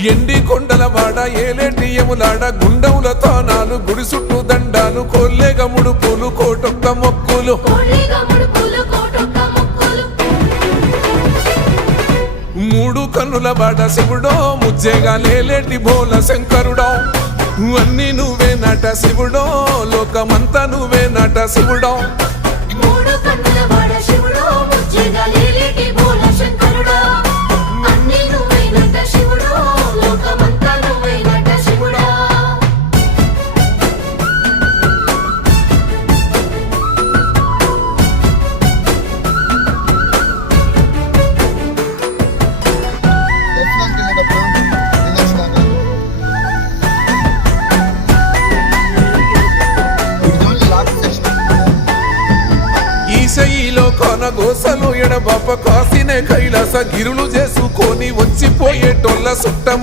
ఎండి కొండల వాడ ఏలేటియములాడ గుండముల తానాలు గుడి చుట్టూ దండాలు కొల్లేగ ముడుపులు కోటొక్క మొక్కులు మూడు కన్నుల వాడ శివుడో ముజ్జేగా లేలేటి బోల శంకరుడో అన్ని నువ్వే నట శివుడో లోకమంతా నువ్వే నట శివుడో ఈశయిలో కొనగోసలు ఎడబాప కాసినే కైలాస గిరులు చేసుకొని వచ్చిపోయేటోళ్ళ సుట్టమై